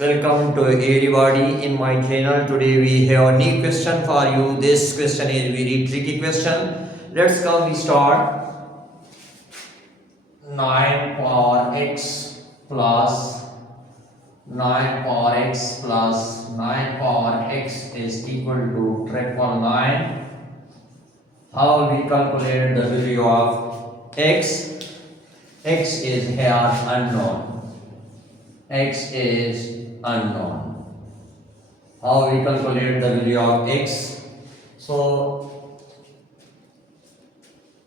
welcome to everybody in my channel. Today we have a new question for you. This question is very tricky question. Let's come we start. 9 power x plus 9 power x plus 9 power x is equal to 999. How we calculate the value of x? X is here unknown. X is unknown. How we calculate the value of x? So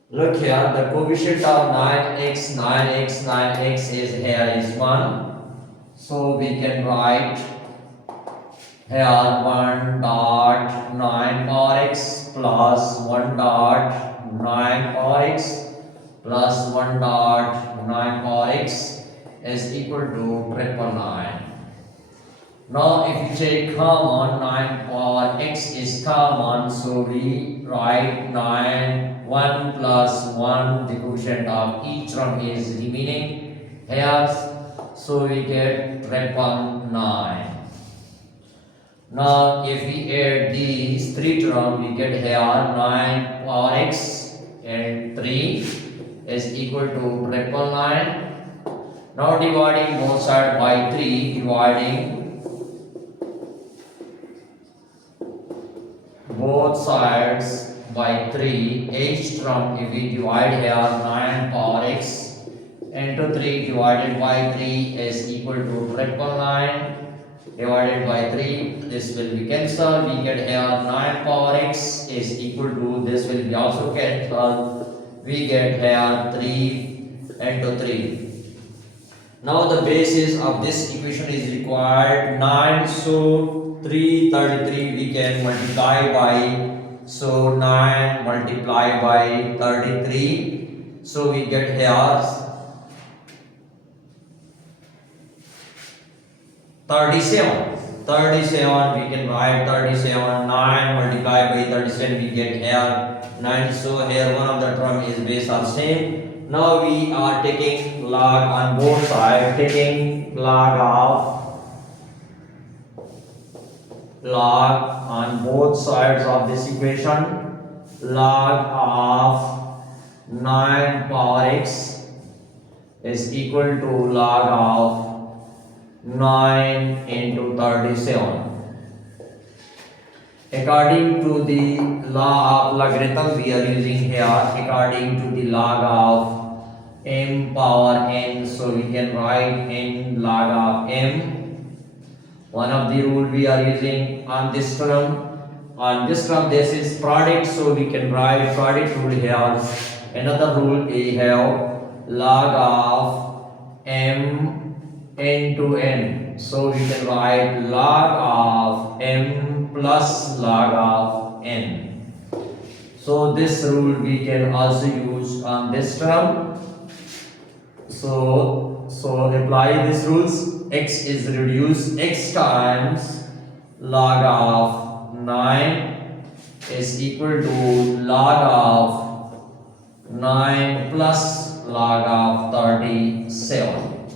look here, the coefficient of 9x, 9x, 9x is here is 1. So we can write here 1 dot 9 power x plus 1 dot 9 power x plus 1 dot 9 power x is equal to 999. Now if you take common, 9 power x is common, so we write 9, 1 plus 1, the quotient of each term is remaining here, so we get 999. Now if we add these three terms, we get here 9 power x and 3 is equal to 999. Now dividing both sides by 3, dividing both sides by 3, each term if we divide here 9 power x into 3 divided by 3 is equal to 999 divided by 3, this will be cancelled, we get here 9 power x is equal to, this will be also cancelled, we get here 3 into 3. Now the basis of this equation is required 9, so 333 we can multiply by, so 9 multiplied by 33, so we get here 37. 37 we can write 37, 9 multiplied by 37 we get here 9, so here one of the term is base of same. Now we are taking log on both sides, taking log on both sides of this equation, log of 9 power x is equal to log of 9 into 37. According to the law of logarithm we are using here, according to the log of m power n, so we can write n log of m. One of the rule we are using on this term. On this term this is product, so we can write product rule here. Another rule we have log of m into n, so we can write log of m plus log of n. So this rule we can also use on this term. So apply these rules. X is reduced, x times log of 9 is equal to log of 9 plus log of 37.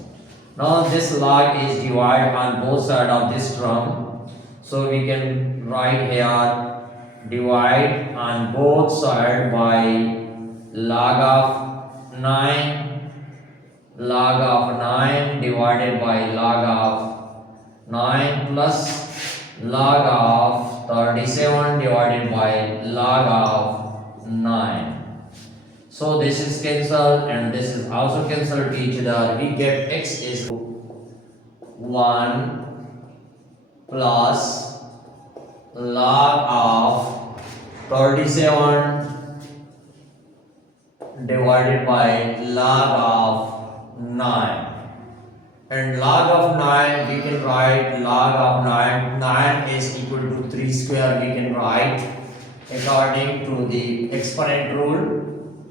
Now this log is divided on both sides of this term, so we can write here divide on both sides by log of 9 divided by log of 9 plus log of 37 divided by log of 9. So this is cancelled and this is also cancelled to each other. We get x is 1 plus log of 37 divided by log of 9, and log of 9 we can write log of 9 is equal to 3 square, we can write according to the exponent rule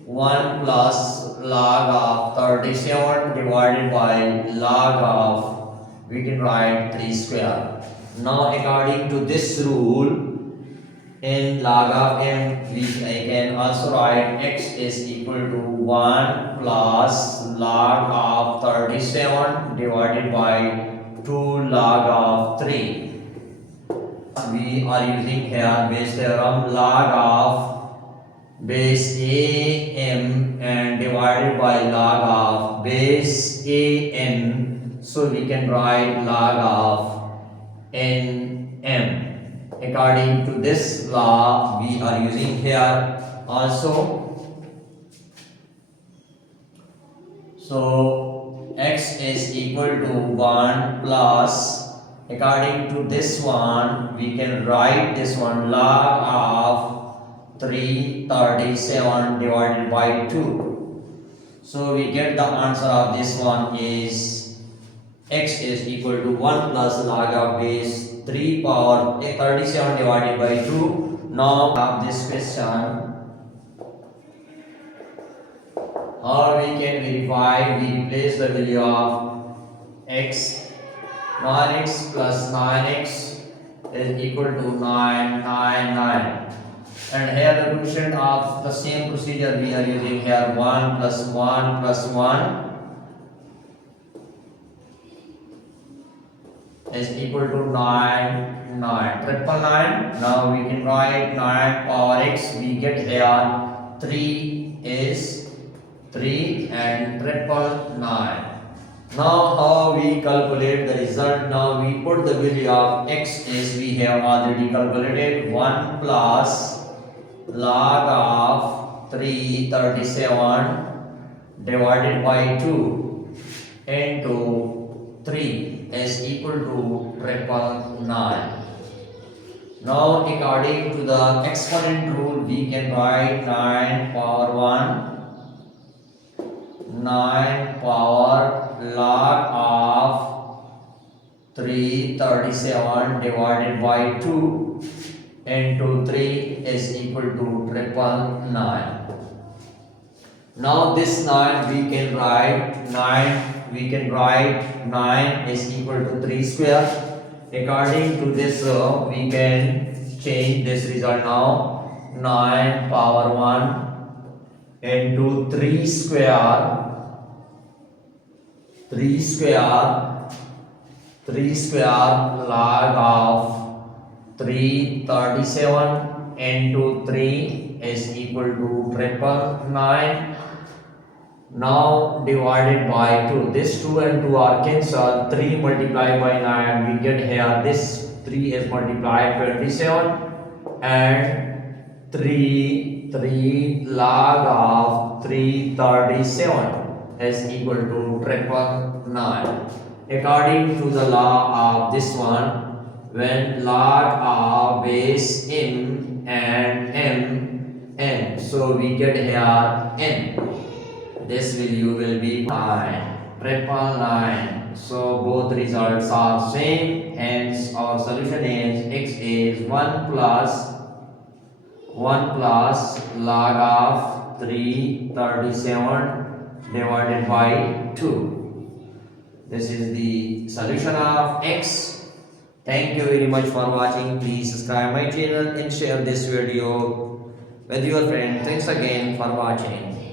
1 plus log of 37 divided by log of, we can write 3 square. Now according to this rule in log of m we can also write x is equal to 1 plus log of 37 divided by 2 log of 3. We are using here base theorem. Log of base a m and divided by log of base a n. So we can write log of n m. According to this law, we are using here also. So x is equal to 1 plus, according to this one, we can write this one log of 337 divided by 2. So we get the answer of this one is x is equal to 1 plus log of base 3 power 37 divided by 2. Now of this question, or we can verify, we replace the value of x, 9x plus 9x is equal to 999. And here the coefficient of the same procedure we are using here, 1 plus 1 plus 1 is equal to 9, 999. Now we can write 9 power x, we get here 3 is 3 and 999. Now how we calculate the result? Now we put the value of x is, we have already calculated, 1 plus log of 337 divided by 2 into 3 is equal to 999. Now according to the exponent rule, we can write 9 power 1 9 power log of 337 divided by 2 into 3 is equal to 999. Now this 9 we can write 9 is equal to 3 square. According to this we can change this result now. 9 power 1 into 3 square log of 337 into 3 is equal to 999. Now divided by 2. This 2 and 2 are cancelled. 3 multiplied by 9, we get here this 3 is multiplied 27 and 3 log of 337 is equal to 999. According to the law of this one, when log of base m and n, so we get here n. This value will be 999. So both results are same. Hence our solution is x is 1 plus log of 337 divided by 2. This is the solution of x. Thank you very much for watching. Please subscribe my channel and share this video with your friend. Thanks again for watching.